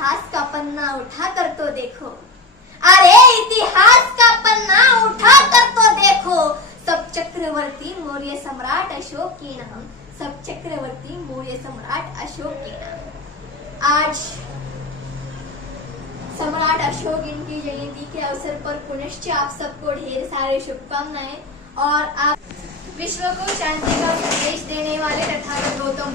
इतिहास का पन्ना उठा कर तो देखो, अरे इतिहास का पन्ना उठा कर तो देखो, सब चक्रवर्ती मौर्य सम्राट अशोक के नाम, सब चक्रवर्ती मौर्य सम्राट अशोक के नाम। आज सम्राट अशोक इनकी जयंती के अवसर पर पुनश्च आप सबको ढेर सारे शुभकामनाएं और आप विश्व को शांति का संदेश देने वाले तथागत गौतम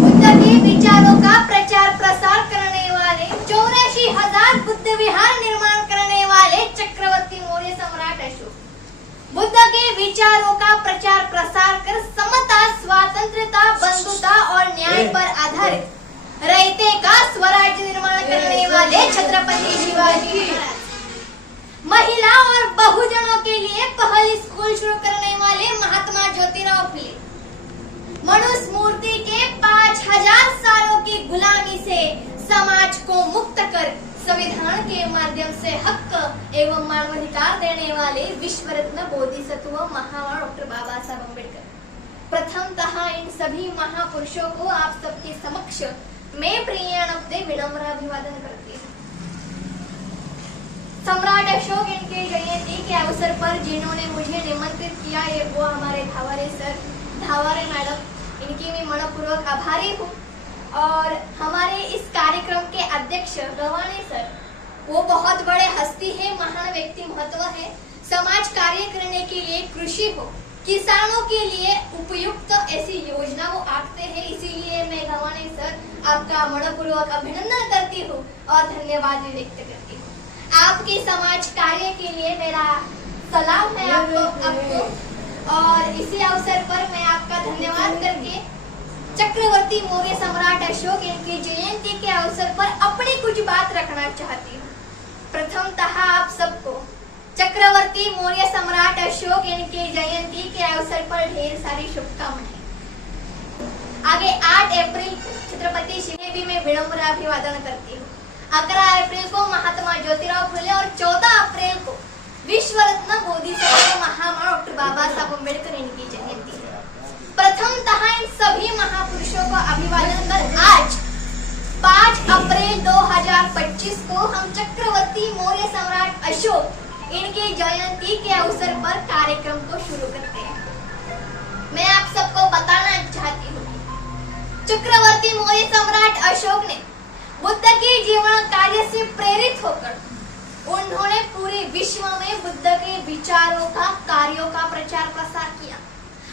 बुद्ध के विचारों का प्रचार प्रसार करने वाले 84,000 बुद्ध विहार निर्माण करने वाले चक्रवर्ती मौर्य सम्राट अशोक बुद्ध के विचारों का प्रचार प्रसार कर समता, स्वातंत्रता, बंधुता और न्याय पर आधारित रयते का स्वराज्य निर्माण करने वाले छत्रपति शिवाजी महाराज, महिला और बहुजनों के लिए पहल स्कूल शुरू करने वाले महात्मा ज्योतिराव फुले, मनुस्मृति के 5000 सालों की गुलामी से समाज को मुक्त कर संविधान के माध्यम से हक एवं मानवाधिकार देने वाले विश्व रत्न बोधिसत्व महामना डॉक्टर बाबा साहब अम्बेडकर। प्रथमतः इन सभी महापुरुषों को आप सबके समक्ष मैं प्रियाणपदे विनम्र अभिवादन करती हूँ। सम्राट अशोक इनके जयंती के अवसर पर जिन्होंने मुझे निमंत्रित किया है वो हमारे धावरे सर, धावरे मैडम, इनकी मैं मनपूर्वक आभारी हूँ। और हमारे इस कार्यक्रम के अध्यक्ष गवाने सर, वो बहुत बड़े हस्ती है, महान व्यक्ति महत्व है। समाज कार्य करने के लिए कृषि हो, किसानों के लिए उपयुक्त ऐसी योजना वो आंकते हैं, इसीलिए मैं गवाने सर आपका मनपूर्वक अभिनंदन करती हूँ और धन्यवाद भी व्यक्त करती हूँ। आपके समाज कार्य के लिए मेरा सलाम है आपको और इसी अवसर पर मैं आपका धन्यवाद करके चक्रवर्ती मौर्य सम्राट अशोक इनकी जयंती के अवसर पर अपनी कुछ बात रखना चाहती हूँ। प्रथमतः आप सबको चक्रवर्ती मौर्य सम्राट अशोक इनकी जयंती के अवसर पर ढेर सारी शुभकामनाएं। आगे 8 अप्रैल छत्रपति शिवाजी भी मैं विनम्र अभिवादन करती हूँ। 11 अप्रैल को महात्मा ज्योतिराव फुले और 14 अप्रैल को विश्व रत्न बोधिसत्व महामना डॉक्टर बाबा साहब अम्बेडकर इनकी जयंती है। प्रथमतः इन सभी महापुरुषों को अभिवादन कर आज 5 अप्रैल 2025 को हम चक्रवर्ती मौर्य सम्राट अशोक इनकी जयंती के अवसर पर कार्यक्रम को शुरू करते हैं। मैं आप सबको बताना चाहती हूँ, चक्रवर्ती मौर्य सम्राट अशोक ने बुद्ध के जीवन कार्य से प्रेरित होकर उन्होंने पूरे विश्व में बुद्ध के विचारों का, कार्यों का प्रचार प्रसार किया।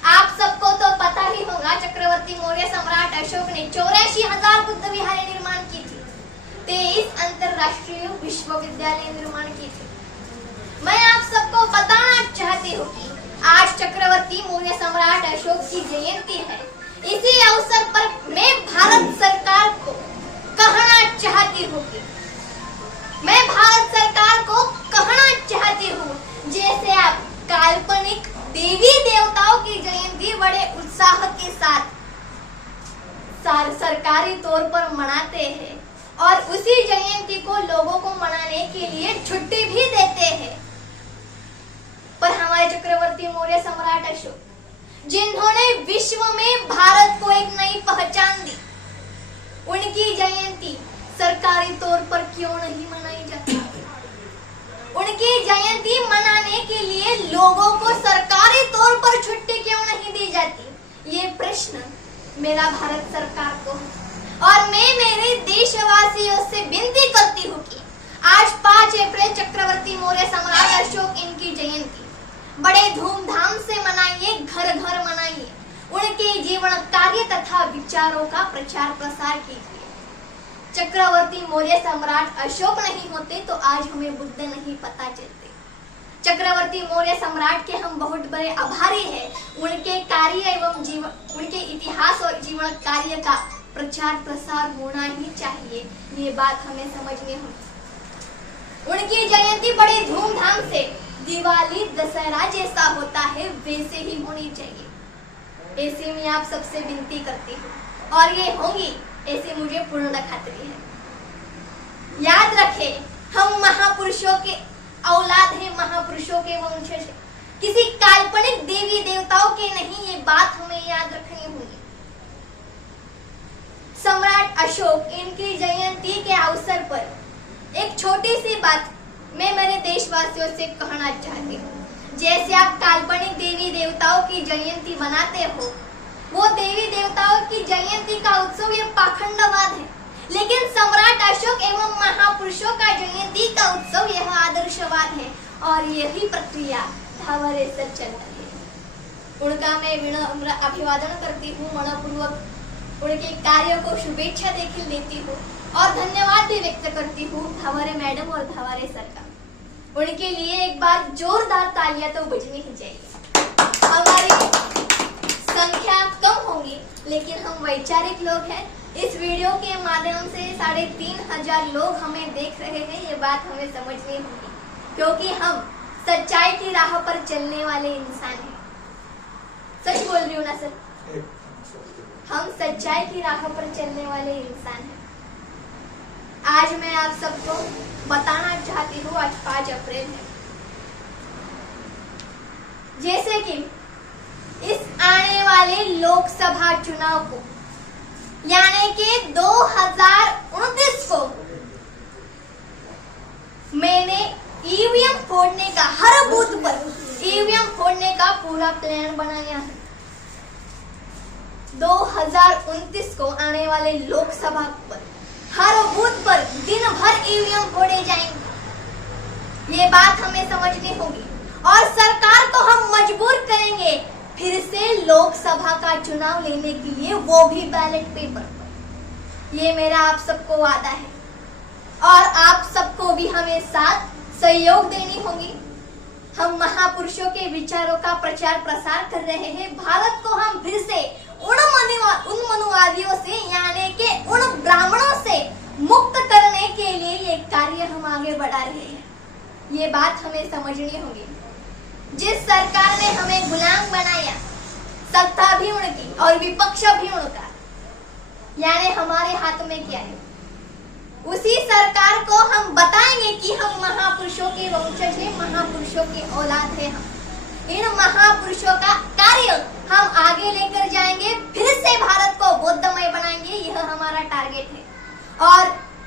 आप सबको तो पता ही होगा, चक्रवर्ती मौर्य सम्राट अशोक ने 84,000 बुद्ध विहार निर्माण की थी, 23 अंतरराष्ट्रीय विश्वविद्यालय निर्माण की थी। मैं आप सबको बताना चाहती हूँ कि आज चक्रवर्ती मौर्य सम्राट अशोक की जयंती है। इसी अवसर पर मैं भारत सरकार को कहना चाहती हूँ कि मैं भारत सरकार को कहना चाहती हूँ, जैसे आप काल्पनिक देवी देवताओं की जयंती बड़े उत्साह के साथ सरकारी तौर पर मनाते हैं और उसी जयंती को लोगों को मनाने के लिए छुट्टी भी देते हैं, पर हमारे चक्रवर्ती मौर्य सम्राट अशोक जिन्होंने विश्व में भारत को एक नई पहचान दी, उनकी जयंती सरकारी तौर पर क्यों नहीं मनाई जाती? उनकी जयंती मनाने के लिए लोगों को सरकारी तौर पर छुट्टी क्यों नहीं दी जाती? ये प्रश्न मेरा भारत सरकार को है और मैं मेरे देशवासियों से विनती करती हूँ कि आज 5 अप्रैल चक्रवर्ती मौर्य सम्राट अशोक इनकी जयंती बड़े धूमधाम से मनाइए, घर घर मनाइए, उनके जीवन कार्य तथा विचारों का प्रचार प्रसार कीजिए। चक्रवर्ती मौर्य सम्राट अशोक नहीं होते तो आज हमें बुद्ध नहीं पता चलते। चक्रवर्ती मौर्य सम्राट के हम बहुत बड़े आभारी हैं। उनके कार्य एवं जीवन, उनके इतिहास और जीवन कार्य का प्रचार प्रसार होना ही चाहिए, ये बात हमें समझनी होगी। उनकी जयंती बड़े धूमधाम से दिवाली, दशहरा जैसा होता है वैसे ही होनी चाहिए, ऐसे मैं आप सबसे विनती करती हूँ और ये होंगी ऐसे मुझे पूर्ण खातरी है। याद रखें, हम महापुरुषों के औलाद हैं, महापुरुषों के वंशज हैं, किसी काल्पनिक देवी देवताओं के नहीं, ये बात हमें याद रखनी होगी। सम्राट अशोक इनकी जयंती छोटी सी बात मैं मेरे देशवासियों से कहना चाहती हूँ। जैसे आप काल्पनिक देवी देवताओं की जयंती बनाते हो, वो देवी देवताओं की जयंती का उत्सव ये पाखंडवाद है, लेकिन सम्राट अशोक एवं महापुरुषों का जयंती का उत्सव यह आदर्शवाद है। और यही प्रक्रिया धावरे से चल रही है। उनका मैं विनम्र अभिवादन करती हूँ, मनपूर्वक उनके कार्यों को शुभेच्छा देखिल देती हूँ और धन्यवाद भी व्यक्त करती हूँ धावरे मैडम और धावरे सर का। उनके लिए एक बार जोरदार तालियां तो बजनी ही चाहिए। हमारी संख्या कम होंगी लेकिन हम वैचारिक लोग हैं। इस वीडियो के माध्यम से 3500 लोग हमें देख रहे हैं, ये बात हमें समझनी होगी, क्योंकि हम सच्चाई की राह पर चलने वाले इंसान हैं। सच बोल रही हूँ ना सर? हम सच्चाई की राह पर चलने वाले इंसान हैं। आज मैं आप सबको बताना चाहती हूँ, आज 5 अप्रैल है। जैसे कि इस आने वाले लोकसभा चुनाव को यानी कि 2029 को मैंने ईवीएम फोड़ने का, हर बूथ पर ईवीएम फोड़ने का पूरा प्लान बनाया है। 2029 को आने वाले लोकसभा पर हर बूथ पर दिन भर ईवीएम फोड़े जाएंगे। ये बात हमें समझनी होगी और सरकार को हम मजबूर करेंगे फिर से लोकसभा का चुनाव लेने के लिए, वो भी बैलेट पेपर पर। ये मेरा आप सबको वादा है और आप सबको भी हमें साथ सहयोग देनी होगी। हम महापुरुषों के विचारों का प्रचार प्रसार कर रहे हैं। भारत को हम फिर से उन मनुवादियों से यानी कि उन ब्राह्मणों से मुक्त करने के लिए ये कार्य हम आगे बढ़ा रहे हैं। ये बात हमें समझनी होगी। जिस सरकार ने हमें गुलाम बनाया, सत्ता भी उनकी और विपक्ष भी उनका, यानी हमारे हाथ में क्या है, उसी सरकार को हम बताएंगे कि हम महापुरुषों के वंशज हैं, महापुरुषों की औलाद है। हम इन महापुरुषों का कार्य हम आगे लेकर जाएंगे, फिर से भारत को बौद्धमय बनाएंगे। यह हमारा टारगेट है। और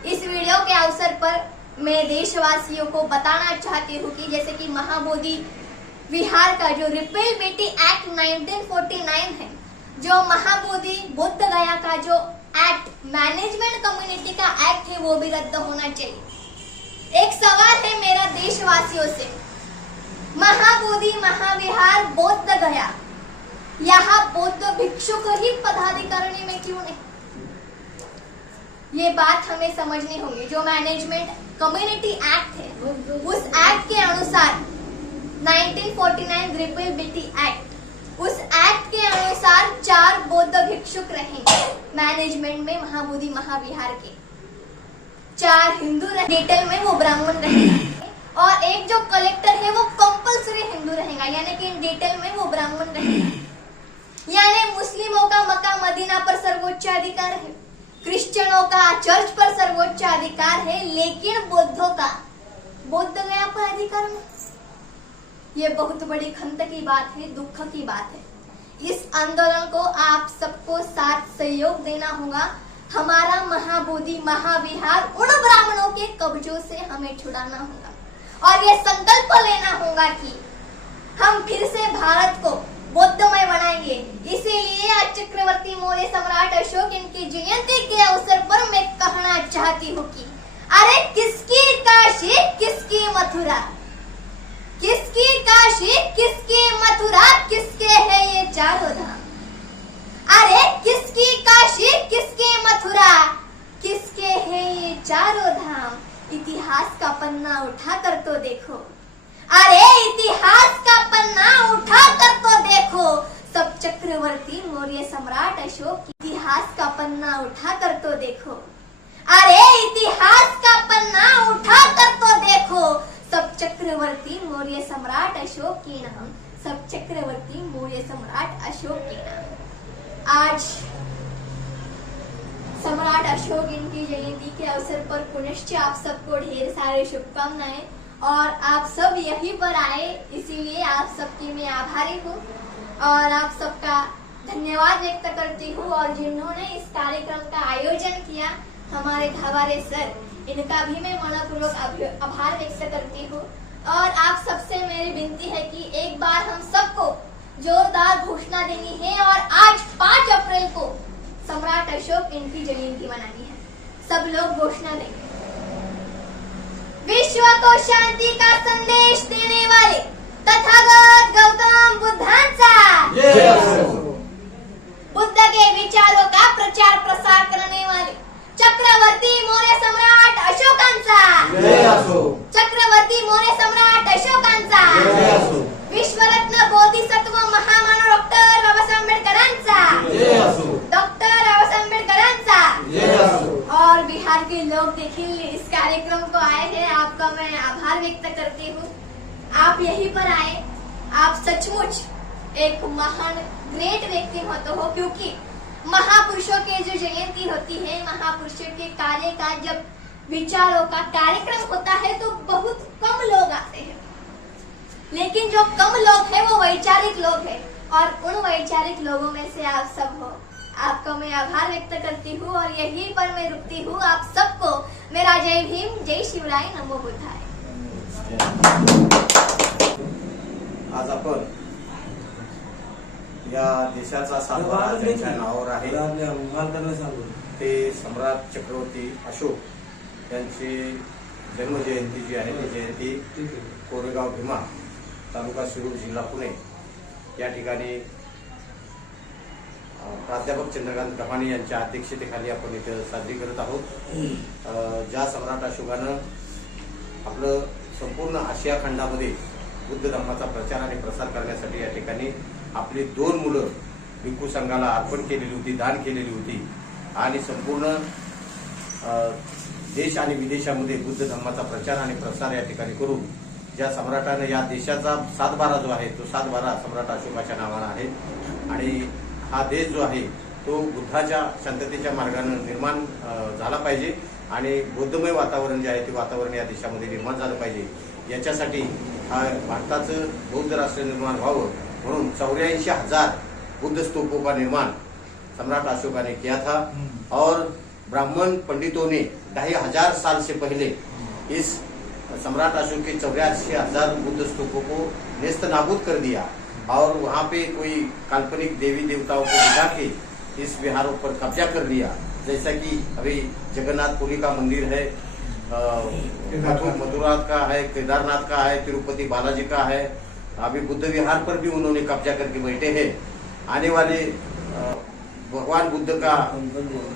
इस वीडियो के अवसर पर मैं देशवासियों को बताना चाहती हूँ कि जैसे कि महाबोधि विहार का जो रिपेलेबिलिटी एक्ट 1949 है, जो महाबोधि बोध गया का जो एक्ट, मैनेजमेंट कम्युनिटी का एक्ट है, वो भी रद्द होना चाहिए। एक सवाल है मेरा देशवासियों से, महाबोधि महाविहार बोध गया, यहाँ बौद्ध भिक्षुक ही पदाधिकारी में क्यों नहीं? ये बात हमें समझनी होगी। जो मैनेजमेंट कम्युनिटी एक्ट है, उस एक्ट के अनुसार 1949 रिपेलेबिलिटी एक्ट, उस एक्ट के अनुसार 4 बौद्ध भिक्षुक रहेंगे मैनेजमेंट में महाबोधि महाविहार के, 4 हिंदू डिटेल में वो ब्राह्मण रहेंगे और एक जो कलेक्टर है वो कंपलसरी हिंदू रहेगा, यानी कि इन डिटेल में वो ब्राह्मण रहेगा। यानी मुस्लिमों का मक्का मदीना पर सर्वोच्च अधिकार है, क्रिश्चियनों का चर्च पर सर्वोच्च अधिकार है, लेकिन बौद्धों का बोध गया पर अधिकार नहीं। ये बहुत बड़ी खंत की बात है, दुख की बात है। इस आंदोलन को आप सबको साथ सहयोग देना होगा। हमारा महाबोधि महाविहार उन ब्राह्मणों के कब्जों से हमें छुड़ाना होगा और ये संकल्प लेना होगा कि हम फिर से भारत को बौद्धमय बनाएंगे। इसीलिए आज चक्रवर्ती मौर्य सम्राट अशोक इनकी जयंती के अवसर पर मैं कहना चाहती हूँ कि अरे किसकी काशी किसकी मथुरा, किसकी काशी किसकी मथुरा, किसके है ये चारों धाम। अरे किसकी काशी किसकी मथुरा, किसके है ये चारों धाम। इतिहास का पन्ना उठा कर तो देखो, अरे इतिहास का पन्ना उठा कर तो देखो, सब चक्रवर्ती मौर्य सम्राट अशोक। इतिहास का पन्ना उठा कर तो देखो, अरे इतिहास का पन्ना उठा कर तो देखो, सब चक्रवर्ती मौर्य सम्राट अशोक के नाम, सब चक्रवर्ती मौर्य सम्राट अशोक के नाम। आज सम्राट अशोक इनकी जयंती के अवसर पर पुनश्च आप सबको ढेर सारे शुभकामनाएं और आप सब यहीं पर आए, इसीलिए आप सबकी मैं आभारी हूँ और आप सबका धन्यवाद व्यक्त करती हूँ। और जिन्होंने इस कार्यक्रम का आयोजन किया हमारे धावारे सर, इनका भी मैं मनपूर्वक आभार व्यक्त करती हूँ। और आप सबसे मेरी विनती है कि एक बार हम सबको जोरदार घोषणा देनी है और आज 5 अप्रैल को सम्राट अशोक इनकी जयंती मनानी है। सब लोग घोषणा देंगे। विश्व को शांति का संदेश देने वाले तथागत गौतम बुद्धांचा, बुद्ध के विचारों का प्रचार प्रसार करने वाले चक्रवर्ती मौर्य सम्राट अशोकांचा, चक्रवर्ती मौर्य सम्राट अशोकांचा, विश्वरत्न बोधिसत्व महामानव डॉक्टर बाबासाहेब आंबेडकरांचा, डॉक्टर बाबासाहेब आंबेडकरांचा। और बिहार के लोग देखिए इस कार्यक्रम को आए हैं, आपका मैं आभार व्यक्त करती हूँ। आप यहीं पर आए, आप सचमुच एक महान ग्रेट व्यक्तिमत्व हो, क्योंकि महापुरुषों के जो जयंती होती है, महापुरुषों के कार्य का जब विचारों का कार्यक्रम होता है तो बहुत कम लोग आते हैं, लेकिन जो कम लोग हैं वो वैचारिक लोग हैं, और उन वैचारिक लोगों में से आप सब हो। आपका मैं आभार व्यक्त करती हूँ और यहीं पर मैं रुकती हूँ। आप सबको मेरा जय भीम, जय शिवराय, नमो बुद्धाय। आज आपण या देशाचा सातबारा ज्यांच्या नावावर आहे ते सम्राट चक्रवर्ती अशोक यांची जन्मजयंती जी आहे ती जयंती कोरेगाव भीमा तालुका शिरूर जिल्हा पुणे या ठिकाणी प्राध्यापक चंद्रकांत गव्हाणे यांच्या अध्यक्षतेखाली आपण इथे साजरी करत आहोत। ज्या सम्राट अशोकानं आपलं संपूर्ण आशिया खंडामध्ये बुद्ध धर्माचा प्रचार आणि प्रसार करण्यासाठी या ठिकाणी आपली 2 मुलं भिक्खू संघाला अर्पण केलेली होती, दान केलेली होती, आणि संपूर्ण देश आणि विदेशामध्ये बुद्ध धर्माचा प्रचार आणि प्रसार या ठिकाणी करून ज्या सम्राटानं या देशाचा 7/12 जो आहे तो 7/12 सम्राट अशोकाच्या नावानं आहे। आणि हा देश जो आहे तो बुद्धाच्या शांततेच्या मार्गाने निर्माण झाला पाहिजे आणि बौद्धमय वातावरण जे आहे ते वातावरण या देशामध्ये निर्माण झालं पाहिजे। याच्यासाठी हा भारताचं बौद्ध राष्ट्र निर्माण व्हावं म्हणून 84,000 बुद्ध स्तूपों का निर्माण सम्राट अशोका ने किया था, और ब्राह्मण पंडितों ने 2,500 साल से पहले इस सम्राट अशोक के 84,000 बुद्ध स्तूपों को नेस्त नाबूद कर दिया, और वहाँ पे कोई काल्पनिक देवी देवताओं को बिठा के इस विहारों पर कब्जा कर लिया। जैसा कि अभी जगन्नाथपुरी का मंदिर है, मथुरा का है, केदारनाथ का है, तिरुपति बालाजी का है, अभी बुद्ध विहार पर भी उन्होंने कब्जा करके बैठे हैं। आने वाले भगवान बुद्ध का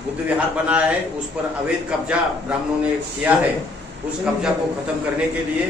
बुद्ध विहार बनाया है, उस पर अवैध कब्जा ब्राह्मणों ने किया है। उस कब्जा को खत्म करने के लिए